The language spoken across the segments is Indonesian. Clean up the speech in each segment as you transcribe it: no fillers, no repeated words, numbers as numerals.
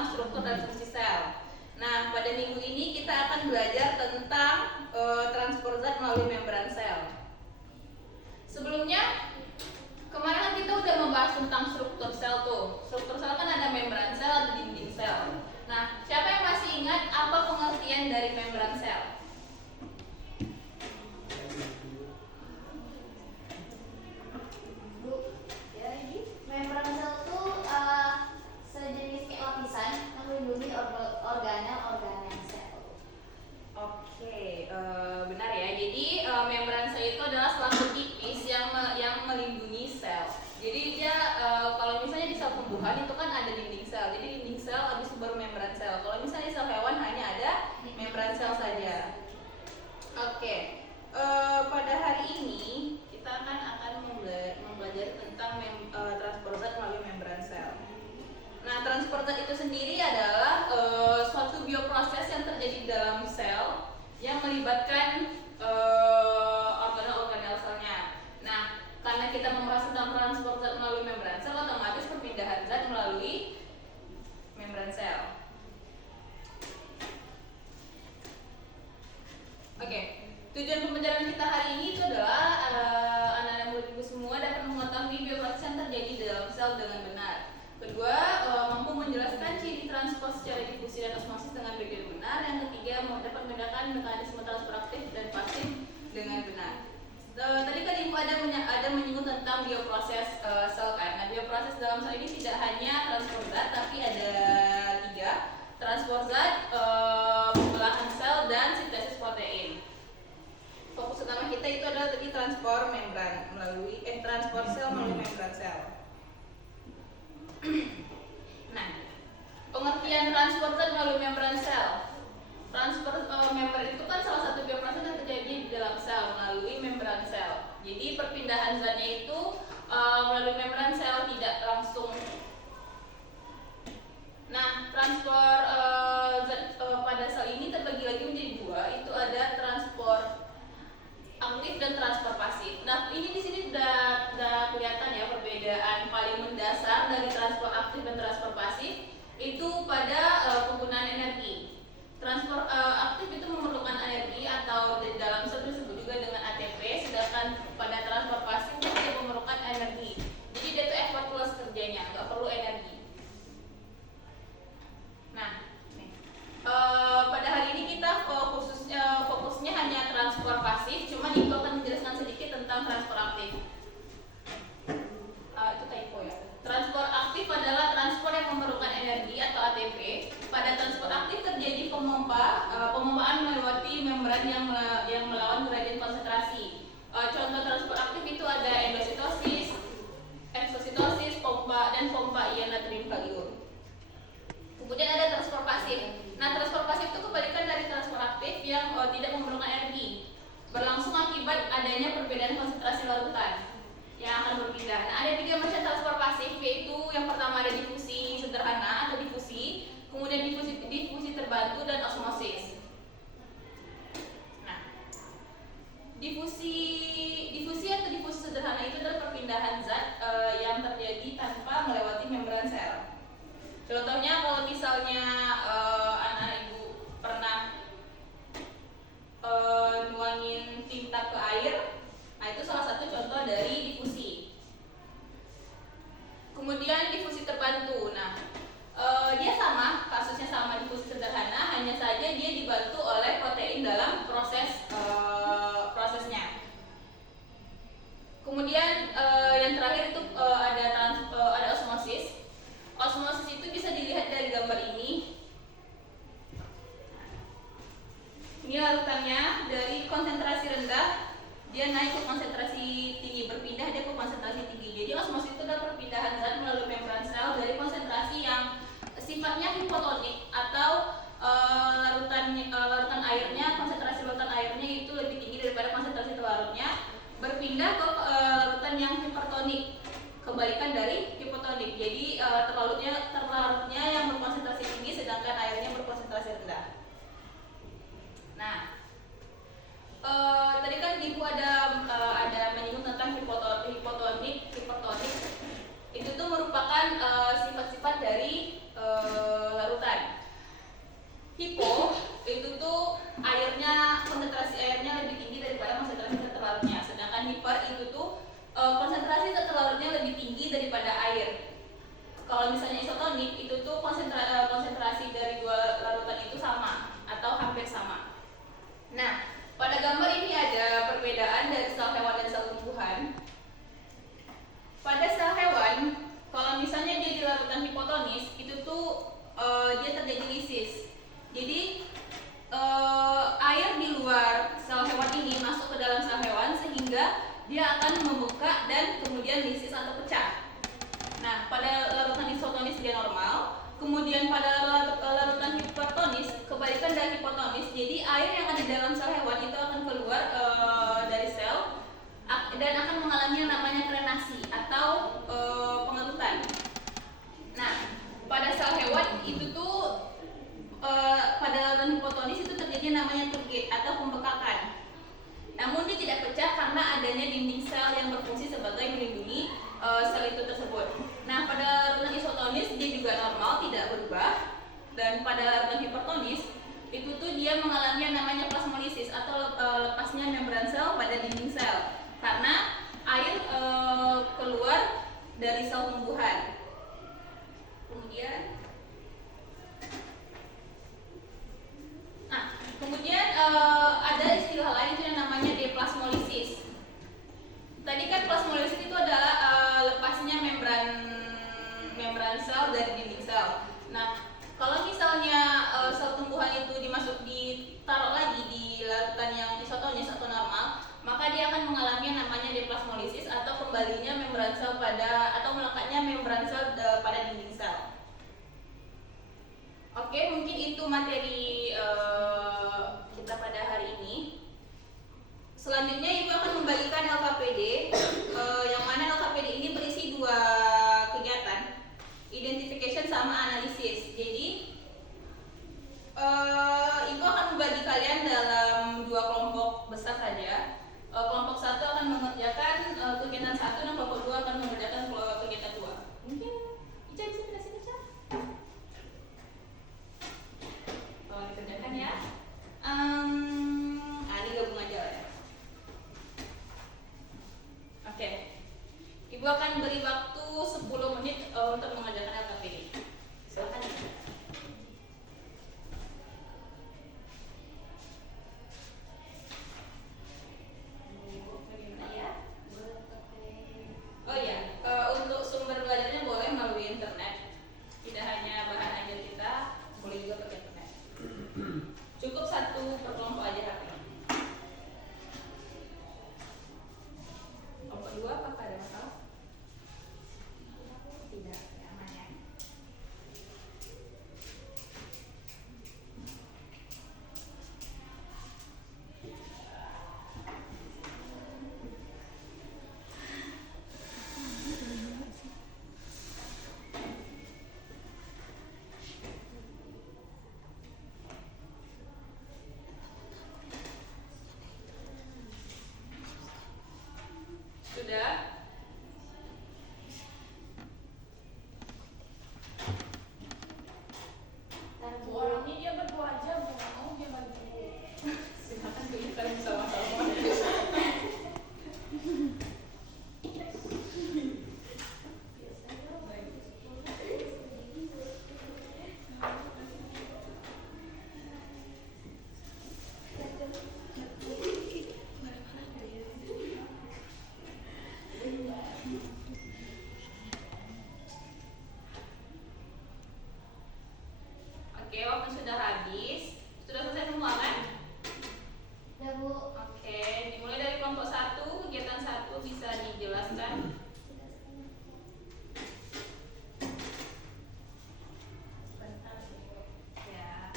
tentang struktur dan fungsi sel. Nah, pada minggu ini kita akan belajar tentang transport zat melalui membran sel. Sebelumnya, kemarin kan kita udah membahas tentang struktur sel tuh. Struktur sel kan ada membran sel, ada dinding sel. Nah, siapa yang masih ingat apa pengertian dari membran sel? Membran sel itu sejenis kayak lapisan yang melindungi organel-organel sel. Oke, benar ya. Jadi membran sel itu adalah selang tipis yang melindungi sel. Jadi dia kalau misalnya di sel tumbuhan itu kan ada dinding sel. Jadi dinding sel habis itu baru membran sel. Kalau misalnya di sel hewan hanya ada membran sel saja. Oke, pada hari ini kita akan mempelajari tentang transport zat melalui membran sel. Nah, transport zat itu sendiri adalah suatu bioproses yang terjadi di dalam sel yang melibatkan organel-organel selnya. Nah, karena kita membahas tentang transport zat melalui membran sel, otomatis perpindahan zat melalui membran sel. Oke, tujuan pembelajaran kita hari ini itu adalah anak-anak murid ibu semua dapat mengetahui bioproses yang terjadi di dalam sel dengan benar. Kedua, mampu menjelaskan ciri transport secara difusi dan osmosis dengan baik dan benar. Yang ketiga, dapat membedakan mekanisme transport aktif dan pasif dengan benar. Tadi kan ibu ada menyinggung tentang bioproses sel kan. Nah, bioproses dalam sel ini tidak hanya transport zat, tapi ada 3. Transport zat, pembelahan sel, dan sintesis protein. Fokus utama kita itu adalah tadi transport membran melalui transport sel melalui membran sel. Nah, pengertian transport zat melalui membran sel. Transport membran itu kan salah satu bioproses yang terjadi di dalam sel melalui membran sel. Jadi perpindahan zatnya itu melalui membran sel, tidak langsung. Nah, transport zat pada sel ini terbagi lagi menjadi 2. Itu ada transport aktif dan transport pasif. Nah, ini di sini udah kelihatan ya perbedaan paling mendasar dari transport aktif dan transport pasif itu pada penggunaan energi. Transport aktif itu memerlukan energi atau di dalam sel disebut juga dengan ATP, sedangkan pada transport pasif itu tidak memerlukan energi. Jadi dia itu effortless kerjanya, nggak perlu energi. Nah, pada hari ini kita fokusnya hanya transport pasif, cuman itu akan menjelaskan sedikit tentang transport aktif. Itu typo ya. Transport aktif adalah transport yang memerlukan energi atau ATP. Pada transport aktif terjadi pemompaan melewati membran yang melawan gradien konsentrasi. Contoh transport aktif itu ada endositosis, eksositosis, pompa ion natrium kalium. Kemudian ada transport pasif. Nah, transport pasif itu kebalikan dari transport aktif yang tidak memerlukan energi. Berlangsung akibat adanya perbedaan konsentrasi larutan yang akan berpindah. Nah, ada 3 macam transport pasif, yaitu yang pertama ada difusi sederhana atau difusi, kemudian difusi terbantu dan osmosis. Nah, difusi atau difusi sederhana itu adalah perpindahan zat yang terjadi tanpa melewati membran sel. Contohnya kalau misalnya anak ibu pernah nuangin tinta ke air, nah itu salah satu contoh dari difusi. Kemudian difusi terbantu. Nah, dia sama, kasusnya sama difusi sederhana, hanya saja dia dibantu oleh protein dalam prosesnya. Kemudian yang terakhir itu ada osmosis. Osmosis itu bisa dilihat dari gambar ini. Ini larutannya dari konsentrasi rendah dia naik ke konsentrasi tinggi, berpindah dia ke konsentrasi tinggi. Jadi osmosis itu adalah perpindahan zat melalui membran sel dari konsentrasi yang sifatnya hipotonik atau larutan airnya, konsentrasi larutan airnya itu lebih tinggi daripada konsentrasi terlarutnya, berpindah ke larutan yang hipertonik, kebalikan dari hipotonik. Jadi terlarutnya yang berkonsentrasi tinggi sedangkan airnya berkonsentrasi rendah. Nah, tadi kan ibu ada menyinggung tentang hipotonik, hipertonik. Itu tuh merupakan sifat-sifat dari larutan dia terjadi lisis. Jadi air di luar sel hewan ini masuk ke dalam sel hewan sehingga dia akan membuka dan kemudian lisis atau pecah. Nah, pada larutan isotonis dia normal, kemudian pada larutan hipertonis kebalikan dari hipotonis. Jadi air yang ada di dalam sel hewan itu akan keluar dari sel dan akan mengalami yang namanya krenasi atau pengerutan. Nah, pada sel hewan itu tuh pada larutan hipotonis itu terjadi namanya turgid atau pembekakan. Namun dia tidak pecah karena adanya dinding sel yang berfungsi sebagai melindungi sel itu tersebut. Nah, pada larutan isotonis dia juga normal, tidak berubah. Dan pada larutan hipertonis itu tuh dia mengalami yang namanya plasmolisis atau lepasnya membran sel pada dinding sel karena air keluar dari sel tumbuhan. Kemudian ada istilah lain itu yang namanya deplasmolisis. Tadi kan plasmolisis itu adalah lepasnya membran sel dari dinding sel. Nah, kalau misalnya sel tumbuhan itu ditaruh lagi di larutan yang isotonis atau normal, maka dia akan mengalami yang namanya deplasmolisis atau kembalinya membran sel atau melekatnya membran sel pada dinding sel. Oke, mungkin itu materi kita pada hari ini. Selanjutnya Ibu akan membagikan LKPD, yang mana LKPD ini berisi 2 kegiatan, identification sama analisis. Jadi Ibu akan membagi kalian dalam 2 kelompok besar saja. Kelompok 1 akan mengerjakan kegiatan 1 dan kelompok 2 akan mengerjakan kegiatan 2. Mungkin Ica bisa jelasin Ica? Tolong dikerjakan ya. Ini gabung aja lah ya. Oke. Ibu akan beri waktu 10 menit untuk mengerjakan LKPD. Silakan. Oh iya, untuk sumber belajarnya boleh melalui internet. Tidak hanya bahan ajar kita, boleh juga pakai internet. Cukup 1 per kelompok aja HP. Kelompok 2 apakah ada masalah? Tidak, ya, aman ya. Sudah? Orangnya dia berdua aja, bukan mau dia bagi. Silakan tunjukkan sama-sama. Oke, waktu sudah habis. Sudah selesai semua kan? Ya, Bu. Oke, dimulai dari kelompok 1, kegiatan 1 bisa dijelaskan. Ya.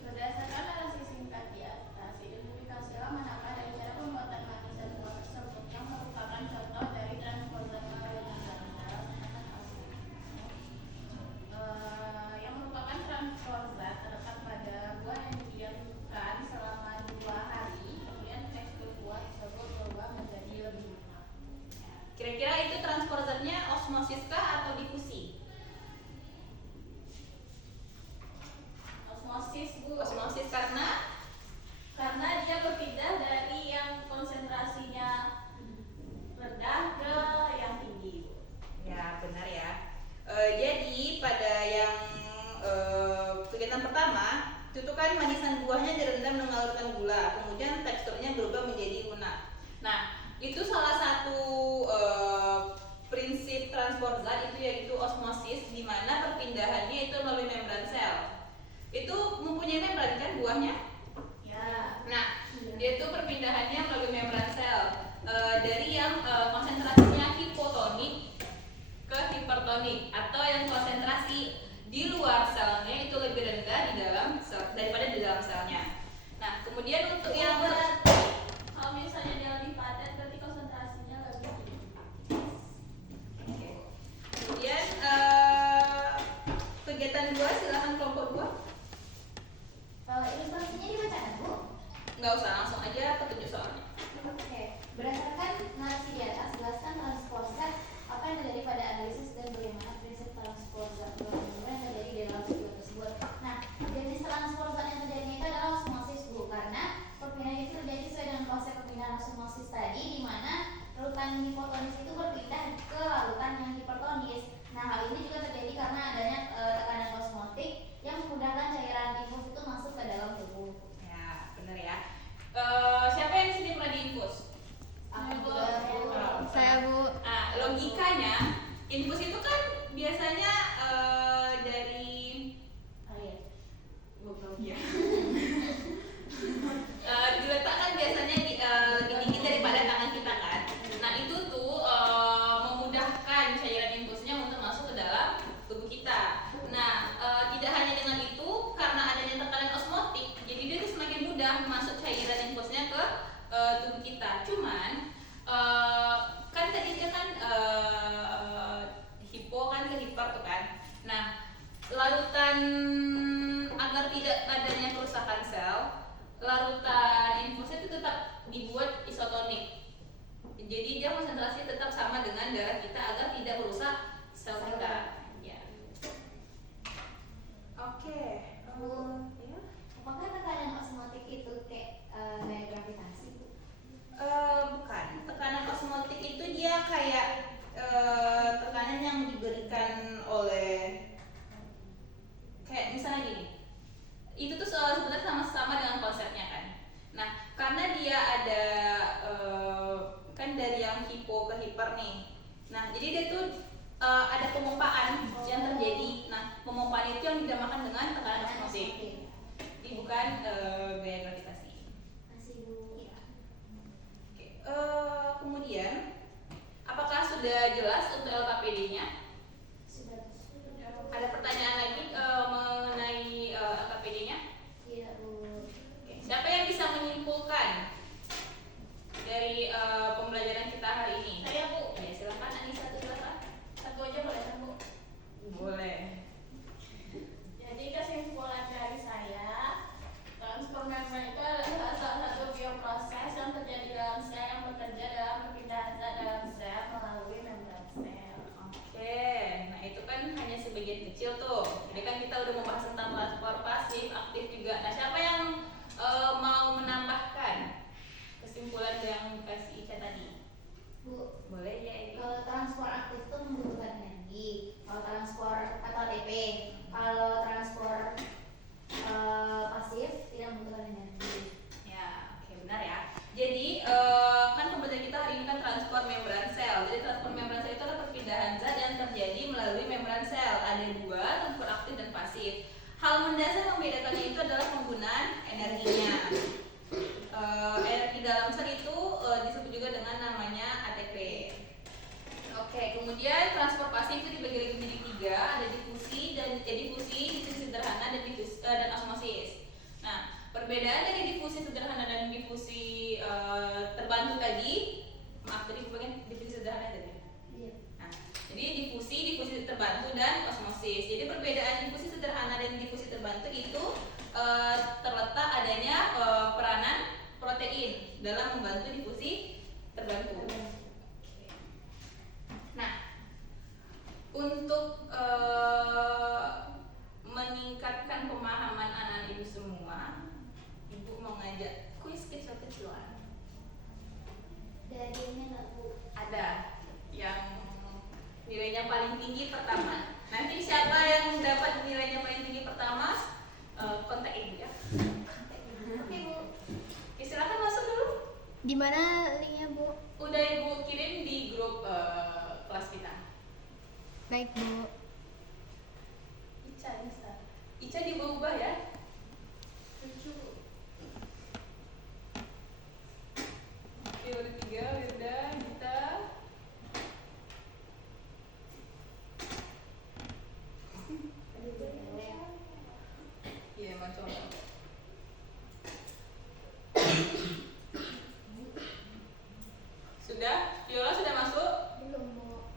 Berdasarkan narasi singkat di atas, identifikasilah manakah dari cara pembuatan manisan buah tersebut yang merupakan contoh dari transformasi yang merupakan transformat terletak pada buah yang didiamkan selama 2 hari, kemudian tekstur buah tersebut berubah menjadi lebih lunak. Kira-kira itu transport zatnya osmosis kah atau difusi? Osmosis, Bu. Osmosis karena dia berpindah dari yang konsentrasinya rendah ke yang tinggi. ya benar ya. Jadi pada yang kegiatan pertama itu tuh kan manisan buahnya direndam dengan larutan gula, kemudian teksturnya berubah menjadi lunak. Nah, itu salah satu hipotonis itu berpindah ke larutan yang hipertonis. Nah, hal ini juga terjadi karena adanya tekanan osmotik yang memudahkan cairan infus itu masuk ke dalam tubuh. Ya, benar ya. Siapa yang di sini pernah diinfus? Aku juga, Bu. Saya, Bu. Nah, logikanya infus itu kan biasanya dari Air. ya. Diletakkan biasanya lebih dingin daripada tangan kita kan. Nah itu tuh memudahkan cairan infusnya untuk masuk ke dalam tubuh kita. Nah tidak hanya dengan itu, karena adanya tekanan osmotik, jadi dia tuh semakin mudah masuk cairan infusnya ke tubuh kita. Cuman kan tadi dia kan hipo kan ke hiper tuh kan. Nah larutan agar tidak adanya kerusakan sel, larutan infusnya itu tetap dibuat isotonik. Jadi dia konsentrasi tetap sama dengan darah kita agar tidak merusak sel kita. Ya. Oke. Ya. Apakah tekanan osmotik itu kayak gaya gravitasi, Bu? Bukan. Tekanan osmotik itu dia kayak tekanan yang diberikan oleh kayak misalnya gini. Itu tuh sebenarnya sama-sama dengan konsepnya kan. Nah, karena dia ada kan dari yang hipo ke hiper nih. Nah, jadi dia tuh ada pemompaan yang terjadi. Nah, pemompaan itu yang dinamakan dengan tekanan osmotik. Jadi bukan gaya gravitasi. Masih, Bu. Ya. Oke. Kemudian, apakah sudah jelas untuk LKPD-nya? Sudah. Ada pertanyaan lagi mengenai LKPD-nya? Tidak, Bu. Oke, siapa yang bisa menyimpulkan dari pembelajaran kita hari ini? Saya, Bu. Ya, silakan Anissa dulu, Pak. Satu aja boleh kan, Bu? Boleh. Jadi kesimpulan dari saya, transfer membran itu adalah salah satu bioproses yang terjadi dalam sel yang bekerja dalam perpindahan zat dalam sel melalui membran sel. Oke, nah itu kan hanya sebagian kecil tuh. Jadi kan kita udah membahas tentang transport pasif, aktif juga. Nah, siapa yang mau menambahkan kesimpulan yang dikasih Ica tadi? Bu, Boleh ya, Edi? kalau transport aktif itu membutuhkan energi. Kalau transport atau ATP, kalau transport pasif tidak membutuhkan energi. Ya, oke, benar ya. Jadi kan pembelajaran kita hari ini kan transport membran sel. Jadi transport membran sel itu adalah perpindahan zat yang terjadi melalui membran sel. Ada dua, transport aktif dan pasif. Hal mendasar membedakannya itu adalah penggunaan energinya. Energi dalam sel itu disebut juga dengan namanya ATP. Oke, kemudian transport pasif itu dibagi lagi menjadi tiga, ada difusi difusi sederhana dan osmosis. Nah, perbedaan dari difusi sederhana dan difusi terbantu tadi, maaf tadi bagian difusi sederhana tadi. Iya. Nah, jadi difusi terbantu dan osmosis. Jadi perbedaan difusi sederhana dan difusi terbantu itu terletak adanya peranan protein dalam membantu difusi terbantu. Nah, untuk meningkatkan pemahaman anak ibu semua, ibu mau ngajak kuis kecil-kecilan. Dari ini nggak, Bu? Ada yang nilainya paling tinggi pertama. Nanti siapa yang dapat nilainya paling tinggi pertama, kontak ibu ya. Oke, Bu. Oke, silakan masuk dulu. Di mana linknya, Bu? Udah ibu kirim di grup kelas kita. Baik, Bu. Ica diubah ya. Oke, udah 3, Wirda, Gita. Iya, mau coba. Sudah? Viola sudah masuk? Belum, Bu.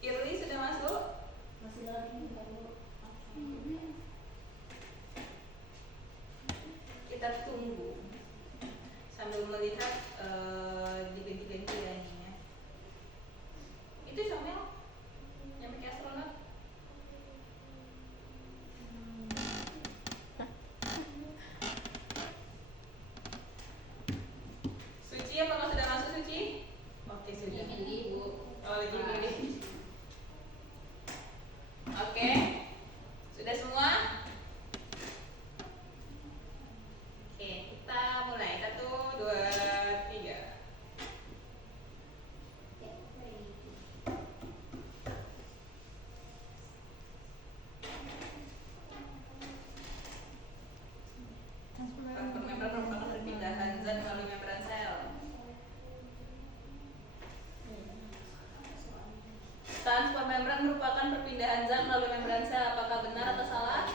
Irli sudah masuk? lagi gini. Oke, sudah semua? Oke, kita mulai. 1, 2, 3. Transfer membran merupakan perpindahan zat melalui membran sel. Transfer membran merupakan perpindahan zat melalui membran sel. Apakah benar atau salah?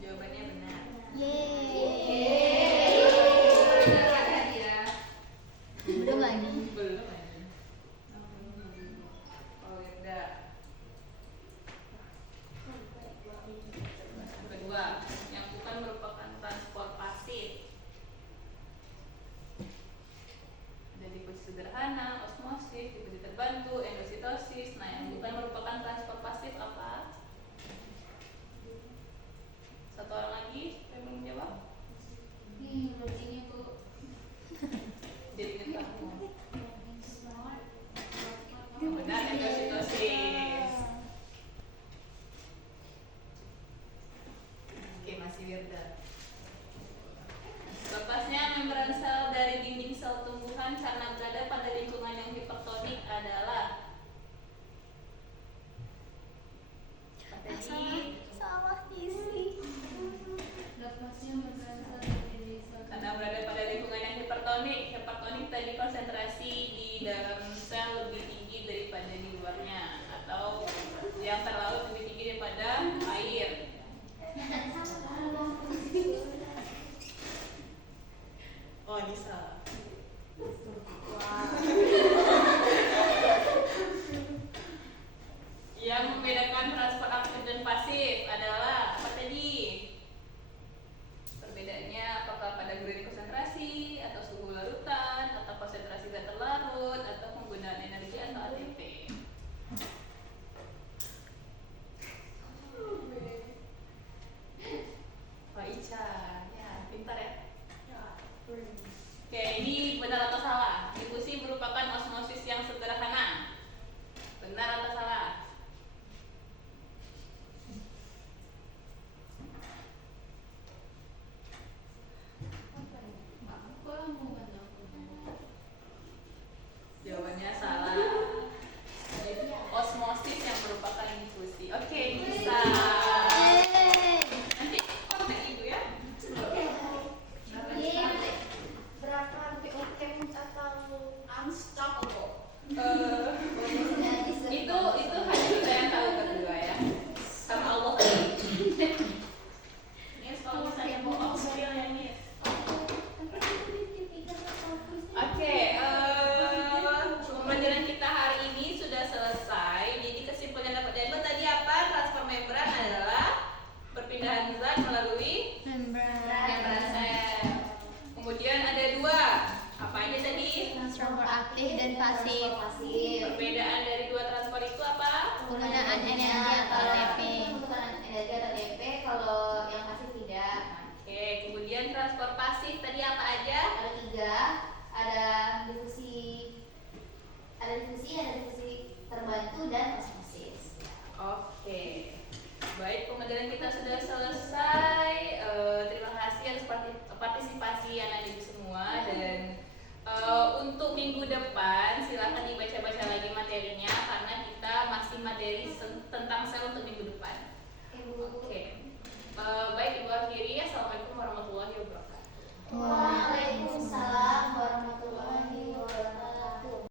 Jawabannya benar. Yeay. Belum lagi. Belum lagi. Oh, udah. Kedua, yang bukan merupakan transport pasif. Ada difusi sederhana, osmosis, difusi terbantu, endositosis. Nah, yang bukan merupakan transport pasif apa? Satu orang lagi yang belum menjawab? Berarti Bu. Jadi ketahu. Yang benar endositosis. Oke, masih Wirda. Lepasnya membran sel dari dinding sel tumbuhan karena berada pada lingkungan yang hipertonik adalah apa tadi? Salah isi. Lepasnya membran sel dari sel Karena berada pada lingkungan yang hipertonik. Hipertonik tadi konsentrasi di dalam sel lebih tinggi daripada di luarnya, atau yang terlalu lebih tinggi daripada air. Oh, ini salah. Yang membedakan transfer aktif dan pasif adalah apa tadi? Perbedaannya apakah pada gradasi konsentrasi, atau suhu larutan, atau konsentrasi zat terlarut, atau penggunaan energi atau ATP. Wah, Ica, ya pintar ya. Oke, ini benar atau salah? Difusi merupakan osmosis yang sederhana. Benar atau salah? Jawabannya salah. Osmosis yang merupakan difusi. Oke, bisa. Yeay. Nanti kontak ibu ya. Berapa BOM atau unstoppable. Itu hanya kita yang tahu berdua ya. Sama Allah. Ini kalau misalnya bohong skill yang ini. Oke, pembelajaran kita hari ini sudah selesai. Jadi kesimpulan dapat diambil tadi apa? Transfer membran adalah perpindahan zat melalui membran sel. Kemudian ada dua. Apa aja tadi? Transfer aktif dan pasif. Perbedaan dari dua transfer itu apa? Penggunaan energi atau ATP. Penggunaan energi atau ATP, kalau yang pasif tidak. Oke, kemudian transfer pasif tadi apa aja? Ada 3, ada difusi, ada difusi terbantu dan osmosis. Oke, baik, pembelajaran kita sudah selesai. Terima kasih atas partisipasi anak ibu semua, dan untuk minggu depan silakan dibaca-baca lagi materinya karena kita masih materi tentang sel untuk minggu depan. Ibu. Oke, baik, ibu akhiri. Assalamualaikum warahmatullahi wabarakatuh. Wah.